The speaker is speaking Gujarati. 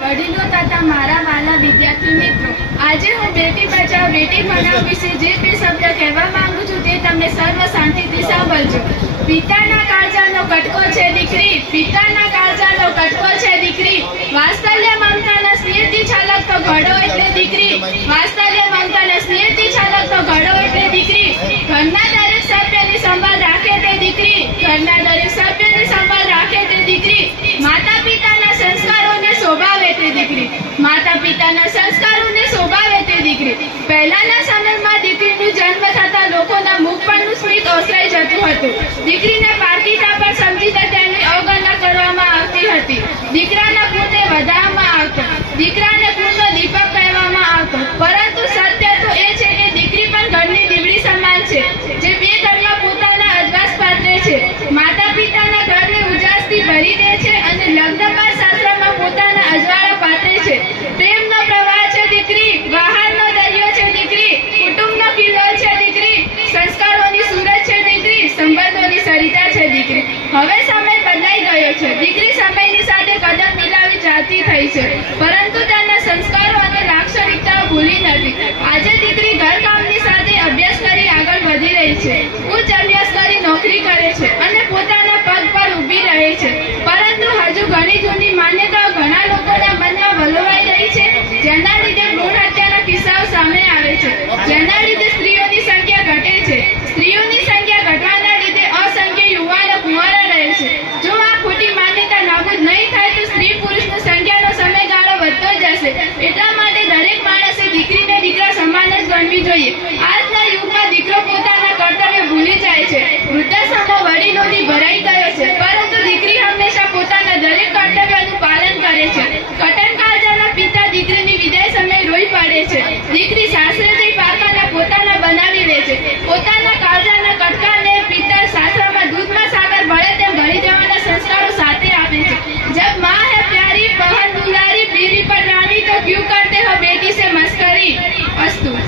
વડીલો તથા મારા વાલા વિદ્યાર્થી મિત્રો, આજે હું બેટી બચાવ બેટી ભણાવ વિશે જે બે શબ્દ કહેવા માંગુ છું તે તમે સર્વ શાંતિથી સાંભળજો. પિતાના કાળજાનો કટકો છે દીકરી, પિતાના કાળજાનો કટકો છે દીકરી. વાત્સલ્ય મમતાના સ્નેહથી છલકતો ઘડો એટલે દીકરી, વાત્સલ્ય મમતાના સ્નેહથી છલકતો ઘડો એટલે દીકરી. ઘરના દરેક સભ્યની સંભાળ રાખે તે દીકરી, ઘરના દરેક સભ્યની સંભાળ રાખે તે દીકરી. માતા પિતાના સંસ્કારોને શોભાવે તે દીકરી, માતા પિતાના સંસ્કારોને શોભાવે તે દીકરી. પહેલાના સમયમાં દીકરીનો જન્મ થતા લોકોના મુખ પરનું સ્મિત ઓસરાઈ જતું હતું. દીકરીને પારકીતા પર સમજીને તેની અવગણના કરવામાં આવતી હતી. દીકરાના ગુણને વધારવામાં આવતો, દીકરાને ગુણનો દીપક કહેવામાં આવતો. પરંતુ સત્ય તો એ છે કે દીકરી પણ ઘરની દીવડી સમાન છે, જે બે ઘરમાં પોતાના અજવાસ પાથરે છે. માતા પિતાના ઘરને ઉજાસથી ભરી દે છે અને લગ્ન બાદ શાસ્ત્રમાં પોતાના અજવાળા પાથરે છે. પ્રેમનો પ્રવાહ છે દીકરી, બહારનો દરિયો છે દીકરી, કુટુંબનો કિલ્લો છે દીકરી, સંસ્કારોની સૂરજ છે દીકરી, સંબંધોની સરિતા છે દીકરી. હવે સમય બદલાઈ ગયો છે. દીકરી સમયની સાથે કદમ મિલાવી જાતી થઈ છે, પરંતુ તેના સંસ્કારો અને લાક્ષણિકતાઓ ભૂલી નથી. આજે દીકરી ઘરકામની સાથે અભ્યાસ કરી આગળ વધી રહી છે, ઉચ્ચ અભ્યાસ કરી નોકરી કરે છે અને પોતાના પગ પર ઊભી રહે છે. પરંતુ હજુ ઘણી જૂની માન્યતાઓ ઘણા લોકોના મનમાં વલોવાઈ રહી છે, જેના લીધે ભ્રૂણ હત્યાના કિસ્સાઓ સામે આવે છે, જેના લીધે સ્ત્રીઓની સંખ્યા ઘટે છે. સ્ત્રીઓની સંખ્યા ઘટવાના લીધે અસંખ્ય યુવાનો કુંવારા રહે છે. જો આ ખોટી માન્યતા નાબૂદ નહીં થાય તો સ્ત્રી પુરુષની સંખ્યાનો સમયગાળો વધતો જશે. એટલા માટે દરેક માણસે દીકરીને દીકરા સમાન જ ગણવી જોઈએ. આજના યુગમાં દીકરો પોતાના કર્તવ્ય ભૂલી જાય છે. વૃદ્ધાશ્રમમાં વડીલોની ભરાઈ ગયો છે, પરંતુ દીકરી હંમેશા પોતાના દરેક કર્તવ્યનું પાલન કરે છે. કટન કાળજાના પિતા દીકરીની વિદાય સમયે રોઈ પડે છે. દીકરી સાસરે